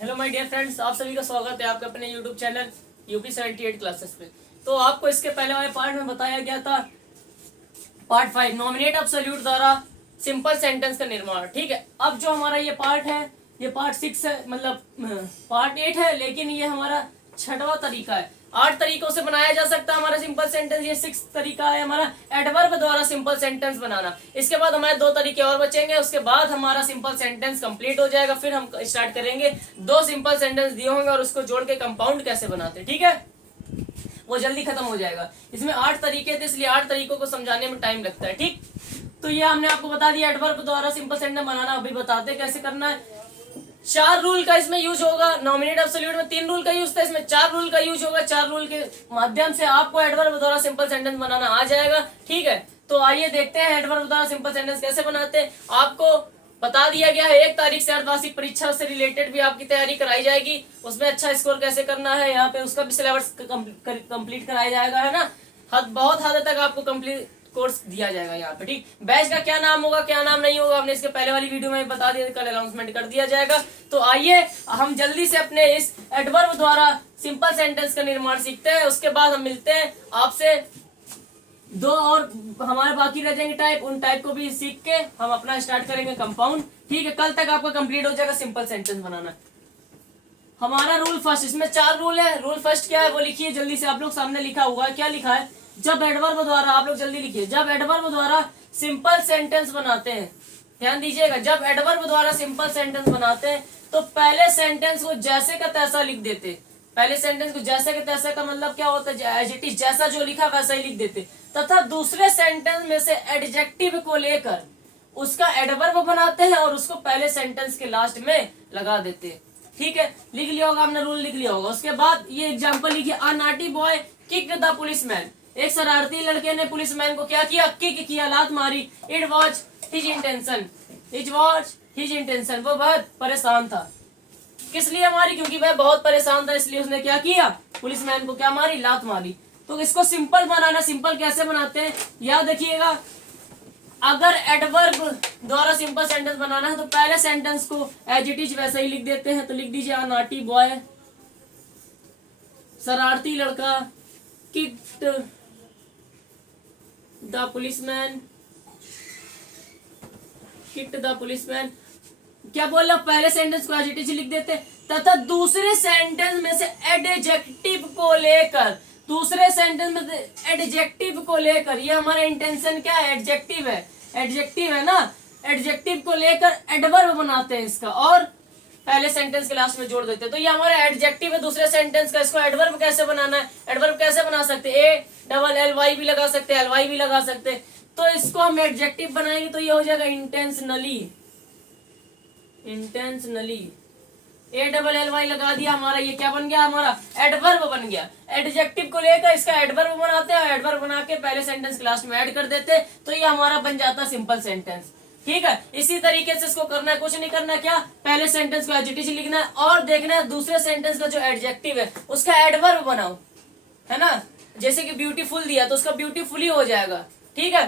Hello my dear friends, आप सभी का स्वागत है आपके अपने यूट्यूब चैनल यूपी 78 क्लासेस पे। तो आपको इसके पहले वाले पार्ट में बताया गया था पार्ट 5 नॉमिनेट एब्सोल्यूट द्वारा सिंपल सेंटेंस का निर्माण। ठीक है, अब जो हमारा ये पार्ट है ये पार्ट 6 है, मतलब पार्ट 8 है, लेकिन ये हमारा 6वां तरीका है। 8 तरीकों से बनाया जा सकता है हमारा सिंपल सेंटेंस, ये 6 तरीका है हमारा एडवर्ब द्वारा सिंपल सेंटेंस बनाना। इसके बाद हमारे 2 तरीके और बचेंगे, उसके बाद हमारा सिंपल सेंटेंस कंप्लीट हो जाएगा। फिर हम स्टार्ट करेंगे 2 सिंपल सेंटेंस दिए होंगे और उसको जोड़ के कंपाउंड कैसे बनाते, ठीक है, वो जल्दी खत्म हो जाएगा। इसमें 8 तरीके थे, इसलिए 8 तरीकों को समझाने में टाइम लगता है। ठीक, तो ये हमने आपको बता दिया एडवर्ब द्वारा सिंपल सेंटेंस बनाना। अभी बताते कैसे करना है। 4 रूल का इसमें यूज होगा। नॉमिनेट एब्सोल्यूट में 3 रूल का यूज था, इसमें 4 रूल का यूज होगा। 4 रूल के माध्यम से आपको एडवर्ब द्वारा सिंपल सेंटेंस बनाना आ जाएगा। ठीक है, तो आइए देखते हैं एडवर्ब द्वारा सिंपल सेंटेंस कैसे बनाते हैं। आपको बता दिया गया है 1 तारीख से अर्धवार्षिक परीक्षा से रिलेटेड भी आपकी तैयारी कराई जाएगी। उसमें अच्छा स्कोर कैसे करना है, यहाँ पे उसका भी सिलेबस कंप्लीट कराया जाएगा, है ना। बहुत हद तक आपको कंप्लीट कोर्स दिया जाएगा यहाँ पे। ठीक, बैच का क्या नाम होगा क्या नाम नहीं होगा हमने इसके पहले वाली वीडियो में बता दिया, कल अनाउंसमेंट कर दिया जाएगा। तो आइए हम जल्दी से अपने इस एडवर्ब द्वारा सिंपल सेंटेंस का निर्माण सीखते हैं। उसके बाद हम मिलते हैं आपसे 2 और हमारे बाकी रह जाएंगे टाइप, उन टाइप को भी सीख के हम अपना स्टार्ट करेंगे कंपाउंड। ठीक है, कल तक आपका कंप्लीट हो जाएगा सिंपल सेंटेंस बनाना। हमारा रूल फर्स्ट, इसमें 4 रूल है। रूल फर्स्ट क्या है वो लिखिए जल्दी से, आप लोग सामने लिखा हुआ है, क्या लिखा है। जब एडवर्ब द्वारा, आप लोग जल्दी लिखिए, जब एडवर्ब द्वारा सिंपल सेंटेंस बनाते हैं, ध्यान दीजिएगा, जब एडवर्ब द्वारा सिंपल सेंटेंस बनाते हैं तो पहले सेंटेंस को जैसे का तैसा लिख देते। पहले सेंटेंस को जैसे का तैसा का मतलब क्या होता है, एज इट इज, जैसा जो लिखा वैसा ही लिख देते। तथा दूसरे सेंटेंस में से एडजेक्टिव को लेकर उसका एडवर्ब बनाते हैं और उसको पहले सेंटेंस के लास्ट में लगा देते। ठीक है, लिख लिया होगा आपने, रूल लिख लिया होगा। उसके बाद ये एग्जांपल लिखिए, अ naughty boy kicked the policeman. एक शरारती लड़के ने पुलिसमैन को क्या किया, किक किया, लात मारी। It was his intention, it was his intention, वो बहुत परेशान था। किस लिए मारी, क्योंकि वह बहुत परेशान था, इसलिए उसने क्या किया, पुलिसमैन को क्या मारी, लात मारी। तो इसको सिंपल बनाना, सिंपल कैसे बनाते हैं याद रखिएगा। अगर एडवर्ब द्वारा सिंपल सेंटेंस बनाना है तो पहले सेंटेंस को एज इट इज वैसा ही लिख देते हैं। तो लिख दीजिए, अ नॉटी बॉय, शरारती लड़का, kicked the policeman, kicked the policeman. क्या बोला, पहले सेंटेंस को एज इट इज लिख देते तथा दूसरे सेंटेंस में से एडजेक्टिव को लेकर, दूसरे सेंटेंस में एडजेक्टिव को लेकर, ये हमारा इंटेंशन क्या है, एडजेक्टिव है, एडजेक्टिव है ना, एडजेक्टिव को लेकर एडवर्ब बनाते हैं इसका और पहले सेंटेंस के लास्ट में जोड़ देते हैं। तो ये हमारा एडजेक्टिव है दूसरे सेंटेंस का। इसको एडवर्ब कैसे बनाना है, एडवर्ब कैसे बना सकते हैं, ALLY भी लगा सकते हैं, LY भी लगा सकते हैं। तो इसको हम एडजेक्टिव बनाएंगे तो ये हो जाएगा इंटेंशनली, इंटेंशनली, ALLY लगा दिया, हमारा ये क्या बन गया, हमारा एडवर्ब बन गया। एडजेक्टिव को लेकर इसका एडवर्ब बनाते हैं, एडवर्ब बना के पहले सेंटेंस के लास्ट में ऐड कर देते हैं, तो ये हमारा बन जाता है सिंपल सेंटेंस। ठीक है, इसी तरीके से इसको करना है, कुछ नहीं करना, क्या, पहले सेंटेंस को एज इट इज लिखना है और देखना है दूसरे सेंटेंस का जो एडजेक्टिव है उसका एडवर्ब बनाओ, है ना। जैसे कि ब्यूटीफुल दिया तो उसका ब्यूटीफुली हो जाएगा। ठीक है,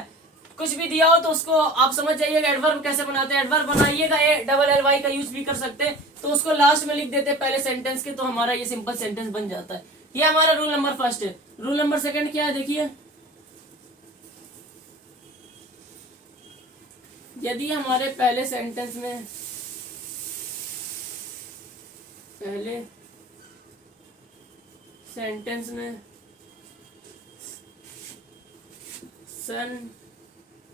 कुछ भी दिया हो तो उसको आप समझ जाइएगा एडवर्ब कैसे बनाते हैं। एडवर्ब बनाइएगा, ALLY का यूज भी कर सकते हैं, तो उसको लास्ट में लिख देते हैं पहले सेंटेंस के, तो हमारा ये सिंपल सेंटेंस बन जाता है। ये हमारा रूल नंबर फर्स्ट है। रूल नंबर सेकंड क्या है देखिए, यदि हमारे पहले सेंटेंस में, पहले सेंटेंस में सन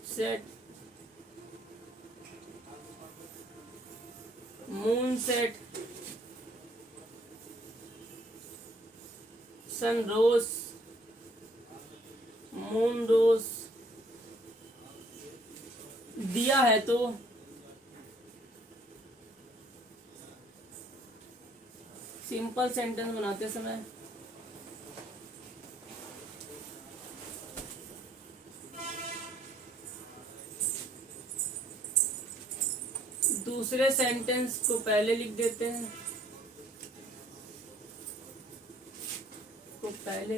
सेट, मून सेट, सन रोज, मून रोज दिया है तो सिंपल सेंटेंस बनाते समय दूसरे सेंटेंस को पहले लिख देते हैं, को पहले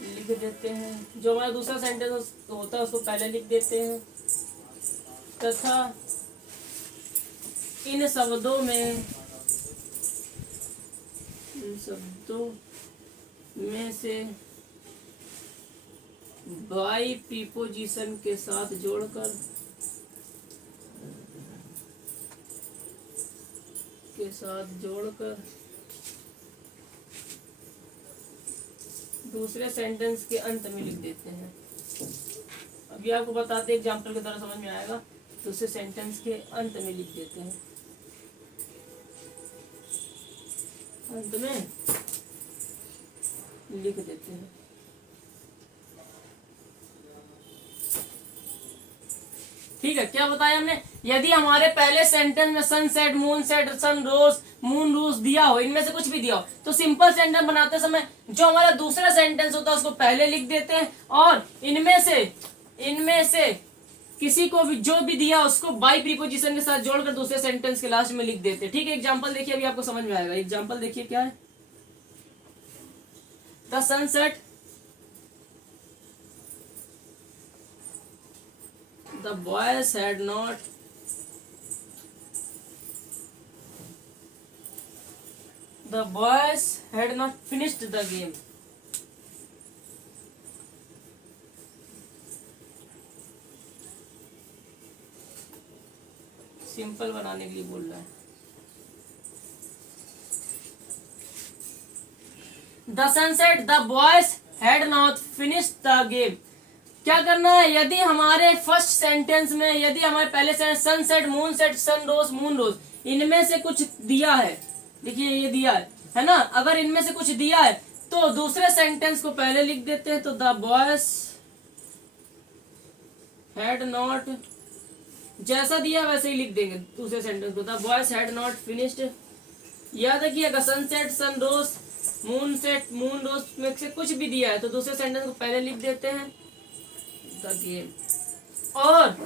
लिख देते हैं, जो हमारा दूसरा सेंटेंस होता है उसको पहले लिख देते हैं तथा इन शब्दों में इन शब्दों में से बाई प्रीपोजिशन के साथ जोड़कर दूसरे सेंटेंस के अंत में लिख देते हैं। अभी आपको बताते एग्जाम्पल की तरह समझ में आएगा। दूसरे सेंटेंस के अंत में लिख देते हैं, अंत में लिख देते हैं। ठीक है, क्या बताया हमने? यदि हमारे पहले सेंटेंस में सनसेट, मूनसेट, सन रोज, मून रोज दिया हो, इनमें से कुछ भी दिया हो, तो सिंपल सेंटेंस बनाते समय जो हमारा दूसरा सेंटेंस होता है उसको पहले लिख देते हैं, और इनमें से किसी को भी जो भी दिया उसको बाई प्रीपोजिशन के साथ जोड़कर दूसरे सेंटेंस के लास्ट में लिख देते हैं। ठीक है, एग्जाम्पल देखिए, अभी आपको समझ में आएगा। एग्जाम्पल देखिए क्या है। The sunset, the boys had not finished the game. Simple बनाने के लिए बोल रहा है। The sunset, the boys had not finished the game. क्या करना है? यदि हमारे फर्स्ट सेंटेंस में, यदि हमारे पहले सेंटेंस सनसेट, मूनसेट, सन रोज, मून रोज, इनमें से कुछ दिया है, देखिए ये दिया है ना, अगर इनमें से कुछ दिया है तो दूसरे सेंटेंस को पहले लिख देते हैं। तो द बॉयज हैड नॉट, जैसा दिया वैसे ही लिख देंगे दूसरे सेंटेंस को। The boys had not finished. याद रखिएगा, सनसेट, सन रोज, मूनसेट, मून रोज में से कुछ भी दिया है तो दूसरे सेंटेंस को पहले लिख देते हैं द गेम। और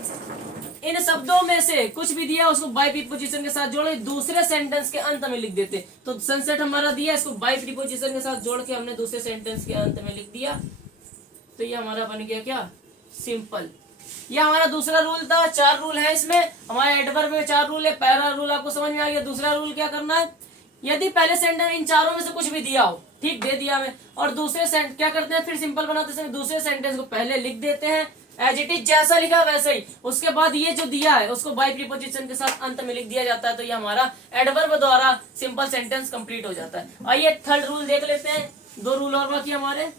इन शब्दों में से कुछ भी दिया उसको बाई प्रीपोजिशन के साथ जोड़ दूसरे सेंटेंस के अंत में लिख देते। तो सनसेट हमारा दिया, इसको बाई प्रीपोजिशन के साथ जोड़ के हमने दूसरे सेंटेंस के अंत में लिख दिया। तो ये हमारा बन गया क्या? सिंपल। ये हमारा दूसरा रूल था। 4 रूल है इसमें, हमारे एडवर्ब में 4 रूल है। पहला रूल आपको समझ में आ गया। दूसरा रूल क्या करना है? यदि पहले सेंटेंस इन चारों में से कुछ भी दिया हो, ठीक, दे दिया हमें, और दूसरे सेंटेंस क्या करते हैं, फिर सिंपल बनाते समय दूसरे सेंटेंस को पहले लिख देते हैं एज इट इज, जैसा लिखा वैसे ही। उसके बाद ये जो दिया है उसको बाई प्रीपोजिशन के साथ अंत में लिख दिया जाता है। तो ये हमारा एडवर्ब द्वारा सिंपल सेंटेंस कंप्लीट हो जाता है। आइए थर्ड रूल देख लेते हैं। 2 रूल और बाकी हमारे।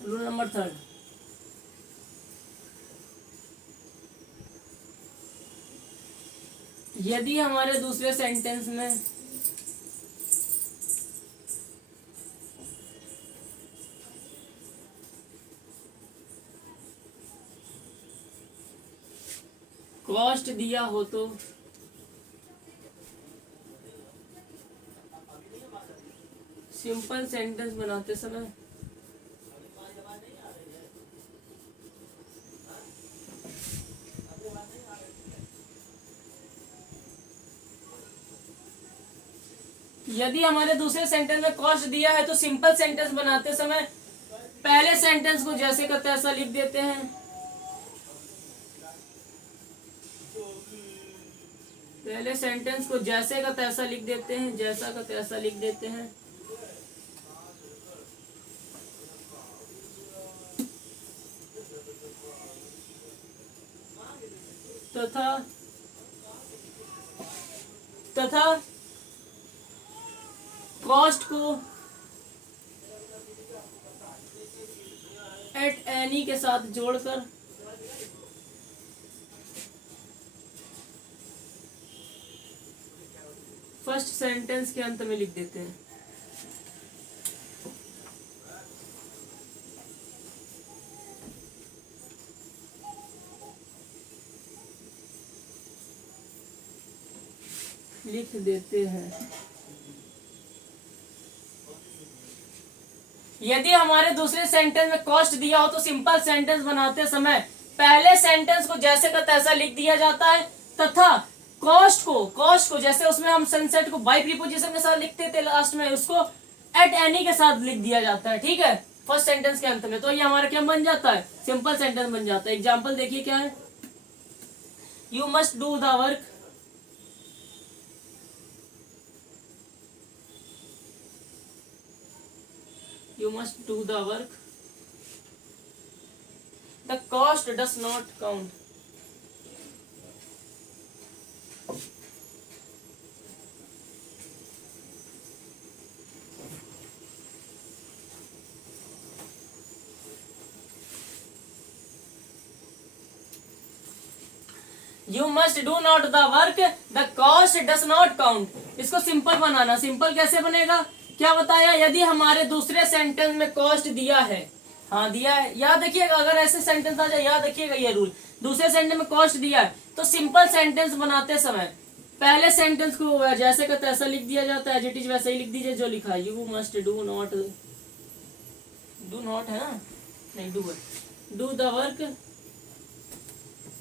रूल नंबर 3, यदि हमारे दूसरे सेंटेंस में कॉस्ट दिया हो तो सिंपल सेंटेंस बनाते समय यदि हमारे दूसरे सेंटेंस में कॉस्ट दिया है तो सिंपल सेंटेंस बनाते समय पहले सेंटेंस को जैसे का तैसा लिख देते हैं। पहले सेंटेंस को जैसे का तैसा लिख देते हैं, जैसा का तैसा लिख देते हैं। तथा कॉस्ट को एट एनी के साथ जोड़कर फर्स्ट सेंटेंस के अंत में लिख देते हैं। लिख देते हैं। यदि हमारे दूसरे सेंटेंस में कॉस्ट दिया हो तो सिंपल सेंटेंस बनाते समय पहले सेंटेंस को जैसे का तैसा लिख दिया जाता है, तथा कॉस्ट को जैसे उसमें हम सनसेट को बाई प्रीपोजिशन के साथ लिखते थे लास्ट में, उसको एट एनी के साथ लिख दिया जाता है। ठीक है, फर्स्ट सेंटेंस के अंत में। तो ये हमारा क्या बन जाता है, सिंपल सेंटेंस बन जाता है। एग्जाम्पल देखिए क्या है, you must do the work, you must do the work, the cost does not count, you must do not the work, the cost does not count। इसको सिंपल बनाना, सिंपल कैसे बनेगा, क्या बताया, यदि हमारे दूसरे सेंटेंस में कॉस्ट दिया है, हाँ दिया है, याद रखिएगा, अगर ऐसे सेंटेंस आ जाए याद रखिएगा ये रूल, दूसरे सेंटेंस में कॉस्ट दिया है तो सिंपल सेंटेंस बनाते समय पहले सेंटेंस को जैसे का तैसा लिख दिया जाता है, एज इट इज वैसे ही लिख दीजिए जो लिखा है, यू मस्ट डू नॉट है ना, नहीं डू द वर्क,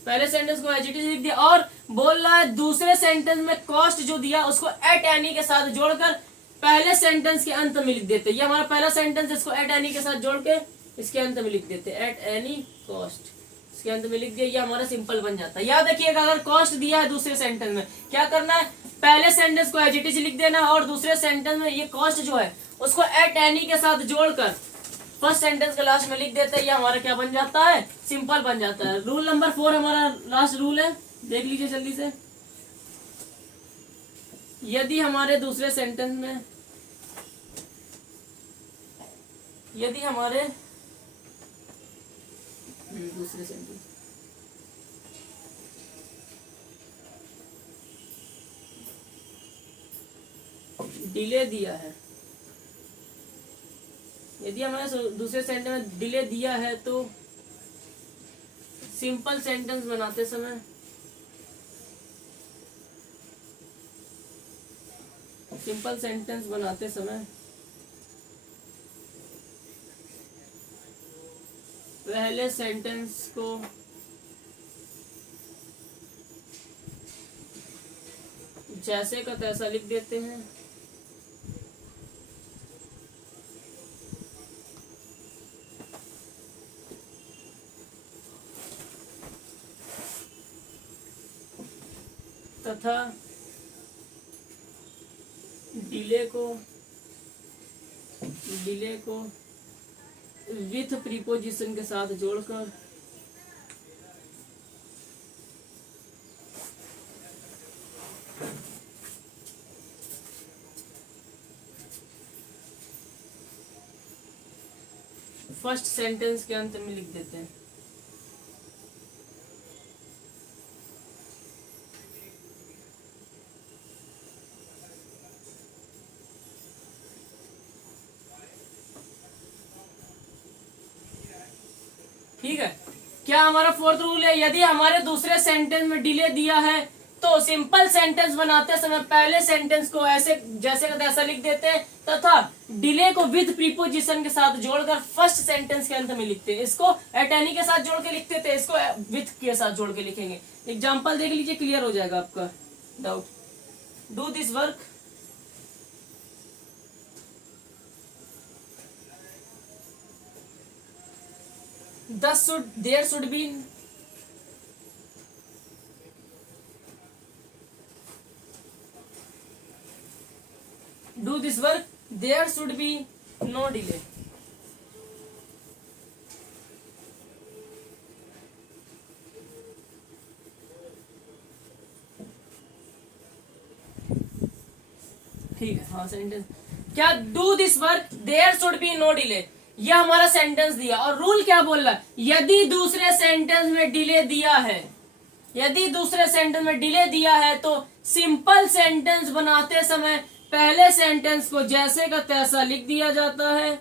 पहले सेंटेंस को एज इट इज लिख दिया, और बोल रहा है दूसरे सेंटेंस में कॉस्ट जो दिया उसको एट एनी के साथ जोड़कर पहले सेंटेंस के अंत में लिख देते। ये हमारा पहला सेंटेंस, इसको एट एनी के साथ जोड़ के इसके अंत में लिख देते, एट एनी कॉस्ट, इसके अंत में लिख दिया, ये हमारा सिंपल बन जाता है। याद रखिएगा, अगर कॉस्ट दिया है दूसरे सेंटेंस में क्या करना है, पहले सेंटेंस को एज इट इज लिख देना, और दूसरे सेंटेंस में ये कॉस्ट जो है उसको एट एनी के साथ जोड़कर फर्स्ट सेंटेंस के लास्ट में लिख देते हैं, ये हमारा क्या बन जाता है, सिंपल बन जाता है। रूल नंबर 4 हमारा लास्ट रूल है, देख लीजिए जल्दी से, यदि हमारे दूसरे सेंटेंस में, यदि हमारे दूसरे सेंटेंस डिले दिया है, यदि हमारे दूसरे सेंटेंस में डिले दिया है तो सिंपल सेंटेंस बनाते समय पहले सेंटेंस को जैसे का तैसा लिख देते हैं, तथा डिले को विथ प्रीपोजिशन के साथ जोड़कर फर्स्ट सेंटेंस के अंत में लिख देते हैं। ठीक है, क्या हमारा फोर्थ रूल है, यदि हमारे दूसरे सेंटेंस में डिले दिया है तो सिंपल सेंटेंस बनाते समय पहले सेंटेंस को ऐसे जैसे का तैसा लिख देते हैं, तथा डिले को विद प्रीपोजिशन के साथ जोड़कर फर्स्ट सेंटेंस के अंत में लिखते हैं। इसको एट एनी के साथ जोड़ के लिखते थे, इसको विथ के साथ जोड़ के लिखेंगे। एग्जाम्पल देख लीजिए, क्लियर हो जाएगा आपका doubt. Do this work, there should be, do this work, there should be no delay। ठीक है, हाँ सेंटेंस क्या, do this work there should be no delay, यह हमारा सेंटेंस दिया, और रूल क्या बोल रहा है, यदि दूसरे सेंटेंस में डिले दिया है, यदि दूसरे सेंटेंस में डिले दिया है तो सिंपल सेंटेंस बनाते समय पहले सेंटेंस को जैसे का तैसा लिख दिया जाता है,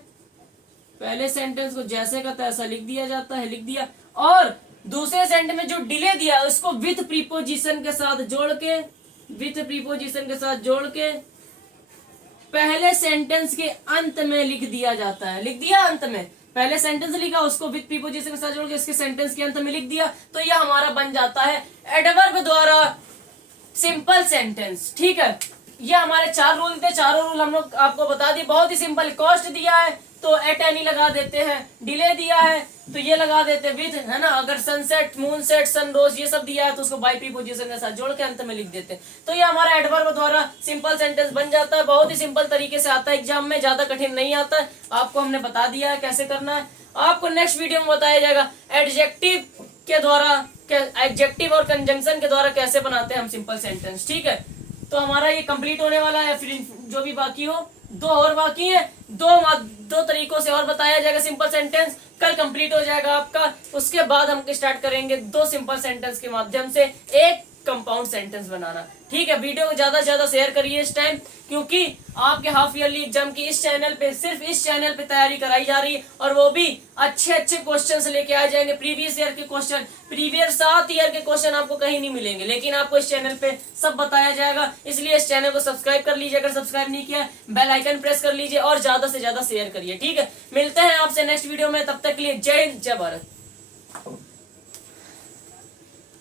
पहले सेंटेंस को जैसे का तैसा लिख दिया जाता है, लिख दिया, और दूसरे सेंटेंस में जो डिले दिया उसको विथ प्रीपोजिशन के साथ जोड़ के, विथ प्रीपोजिशन के साथ जोड़ के पहले सेंटेंस के अंत में लिख दिया जाता है। लिख दिया अंत में, पहले सेंटेंस लिखा उसको विद प्रीपोजिशन के साथ जोड़ के इसके सेंटेंस के अंत में लिख दिया, तो यह हमारा बन जाता है एडवर्ब द्वारा सिंपल सेंटेंस। ठीक है, ये हमारे 4 रूल थे, चारों रूल हम लोग आपको बता दिए। बहुत ही सिंपल। कॉस्ट दिया है तो एट एनी लगा देते हैं, डिले दिया है तो ये लगा देते हैं विद, है ना। अगर सनसेट, मूनसेट, सनरोज ये सब दिया है तो उसको बाय प्रीपोजिशन के साथ जोड़ के अंत में लिख देते हैं। तो ये हमारा एडवर्ब द्वारा सिंपल सेंटेंस बन जाता है। बहुत ही सिंपल तरीके से आता है एग्जाम में, ज्यादा कठिन नहीं आता है। आपको हमने बता दिया है कैसे करना है। आपको नेक्स्ट वीडियो में बताया जाएगा एडजेक्टिव के द्वारा, एडजेक्टिव और कंजंक्शन के द्वारा कैसे बनाते हैं हम सिंपल सेंटेंस। ठीक है, तो हमारा ये कंप्लीट होने वाला है। फिर जो भी बाकी हो, 2 और बाकी है, दो तरीकों से और बताया जाएगा सिंपल सेंटेंस। कल कंप्लीट हो जाएगा आपका। उसके बाद हम स्टार्ट करेंगे 2 सिंपल सेंटेंस के माध्यम से एक कंपाउंड सेंटेंस बनाना। ठीक है, वीडियो को ज्यादा से ज्यादा शेयर करिए इस टाइम, क्योंकि आपके हाफ ईयरली एग्जाम की इस चैनल पे, सिर्फ इस चैनल पे तैयारी कराई जा रही है, और वो भी अच्छे अच्छे क्वेश्चन लेके आ जाएंगे। प्रीवियस ईयर के क्वेश्चन, प्रीवियस 7 ईयर के क्वेश्चन आपको कहीं नहीं मिलेंगे, लेकिन आपको इस चैनल पे सब बताया जाएगा। इसलिए इस चैनल को सब्सक्राइब कर लीजिए, अगर सब्सक्राइब नहीं किया बेल आइकन प्रेस कर लीजिए और ज्यादा से ज्यादा शेयर करिए। ठीक है, मिलते हैं आपसे नेक्स्ट वीडियो में, तब तक के लिए जय हिंद, जय भारत।